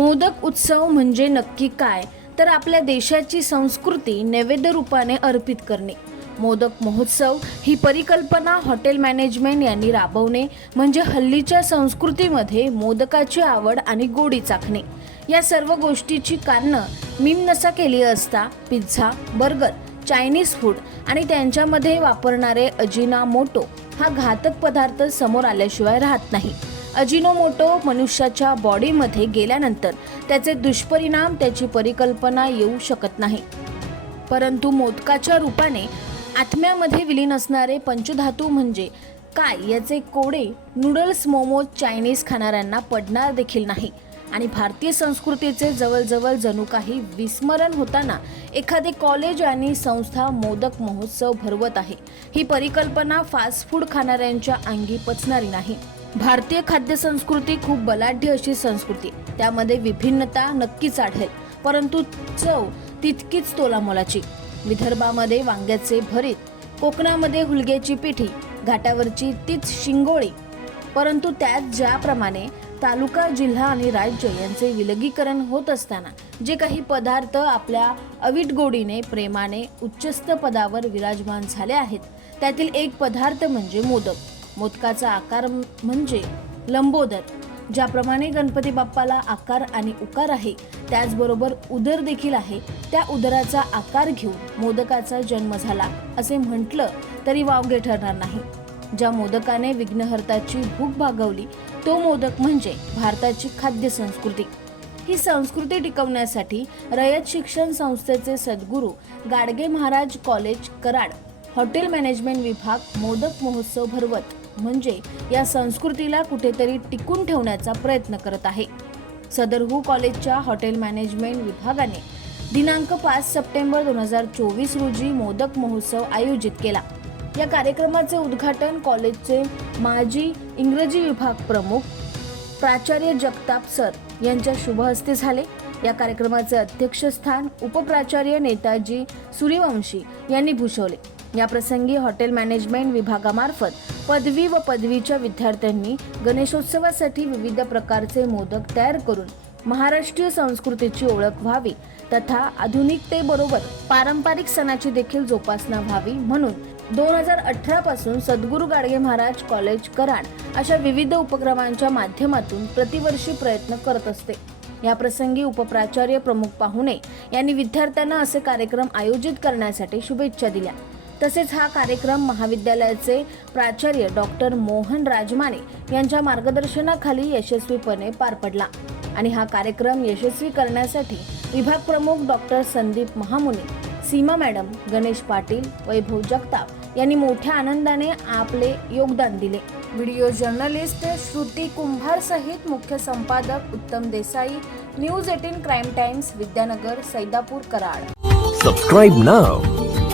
मोदक उत्सव म्हणजे नक्की काय? तर आपल्या देशाची संस्कृती नैवेद्य रूपाने अर्पित करणे. मोदक महोत्सव ही परिकल्पना हॉटेल मॅनेजमेंट यांनी राबवणे म्हणजे हल्लीच्या संस्कृतीमध्ये मोदकाची आवड आणि गोडी चाखणे. या सर्व गोष्टीची कारणं मीमनसा केली असता पिझ्झा बर्गर चायनीज फूड आणि त्यांच्यामध्ये वापरणारे अजिना मोटो हा घातक पदार्थ समोर आल्याशिवाय राहत नाही. अजिनोमोटो मनुष्याच्या बॉडीमध्ये गेल्यानंतर त्याचे दुष्परिणाम त्याची परिकल्पना येऊ शकत नाही. परंतु मोदकाच्या रूपाने आत्म्यामध्ये विलीन असणारे पंचधातू म्हणजे काय याचे कोडे नूडल्स मोमो चायनीज खाणाऱ्यांना पडणार देखील नाही. आणि भारतीय संस्कृतीचे जवळजवळ जणू काही विस्मरण होताना एखादे कॉलेज आणि संस्था मोदक महोत्सव भरवत आहे. ही परिकल्पना फास्ट फूड खाणाऱ्यांच्या अंगी पचणारी नाही. भारतीय खाद्य संस्कृती खूप बलाढ्य अशी संस्कृती. त्यामध्ये विभिन्नता नक्कीच आढळेल परंतु चव तितकीच तोलामोलाची. विदर्भामध्ये वांग्याचे भरीत कोकणामध्ये हुलग्याची पिठी घाटावरची तीच शिंगोळी. परंतु त्यात ज्याप्रमाणे तालुका जिल्हा आणि राज्य यांचे विलगीकरण होत असताना जे काही पदार्थ आपल्या अवीट गोडीने प्रेमाने उच्चस्त पदावर विराजमान झाले आहेत त्यातील एक पदार्थ म्हणजे मोदक. मोदकाचा आकार म्हणजे लंबोदर ज्याप्रमाणे गणपती बाप्पाला आकार आणि उकार आहे त्याचबरोबर उदर देखील आहे त्या उदराचा आकार घेऊन मोदकाचा जन्म झाला असे म्हटलं तरी वावगे ठरणार नाही. ज्या मोदकाने विघ्नहर्ताची भूक भागवली तो मोदक म्हणजे भारताची खाद्य संस्कृती. ही संस्कृती टिकवण्यासाठी रयत शिक्षण संस्थेचे Sadguru Gadge Maharaj college Karad hotel management विभाग मोदक महोत्सव भरवत म्हणजे या संस्कृतीला कुठेतरी टिकून ठेवण्याचा प्रयत्न करत आहे. सदरहू कॉलेजच्या हॉटेल मॅनेजमेंट विभागाने दिनांक पाच सप्टेंबर दोन हजार चोवीस रोजी मोदक महोत्सव आयोजित केला. या कार्यक्रमाचे उद्घाटन कॉलेजचे माजी इंग्रजी विभाग प्रमुख प्राचार्य जगताप सर यांच्या शुभ हस्ते झाले. या कार्यक्रमाचे अध्यक्षस्थान उपप्राचार्य नेताजी सूर्यवंशी यांनी भूषवले. या प्रसंगी हॉटेल मॅनेजमेंट विभागामार्फत पदवी व पदवीच्या विद्यार्थ्यांनी गणेशोत्सवासाठी विविध प्रकारचे मोदक तयार करून महाराष्ट्रीय संस्कृतीची ओळख व्हावी तथा आधुनिकतेबरोबर पारंपरिक सणाची देखील जोपासना व्हावी म्हणून दोन हजार अठरा पासून सद्गुरू गाडगे महाराज कॉलेज कराड अशा विविध उपक्रमांच्या माध्यमातून प्रतिवर्षी प्रयत्न करत असते. या प्रसंगी उपप्राचार्य प्रमुख पाहुणे यांनी विद्यार्थ्यांना असे कार्यक्रम आयोजित करण्यासाठी शुभेच्छा दिल्या. तसेच हा कार्यक्रम महाविद्यालयाचे प्राचार्य डॉक्टर मोहन राजमाने यांच्या मार्गदर्शनाखाली यशस्वीपणे पार पडला. आणि हा कार्यक्रम यशस्वी करण्यासाठी विभाग प्रमुख डॉक्टर संदीप महामुनी सीमा मॅडम गणेश पाटील वैभव जगताप यांनी मोठ्या आनंदाने आपले योगदान दिले. व्हिडिओ जर्नलिस्ट श्रुती कुंभार सहित मुख्य संपादक Uttam Desai news eighteen crime times Vidyanagar Saidapur Karad. Subscribe now.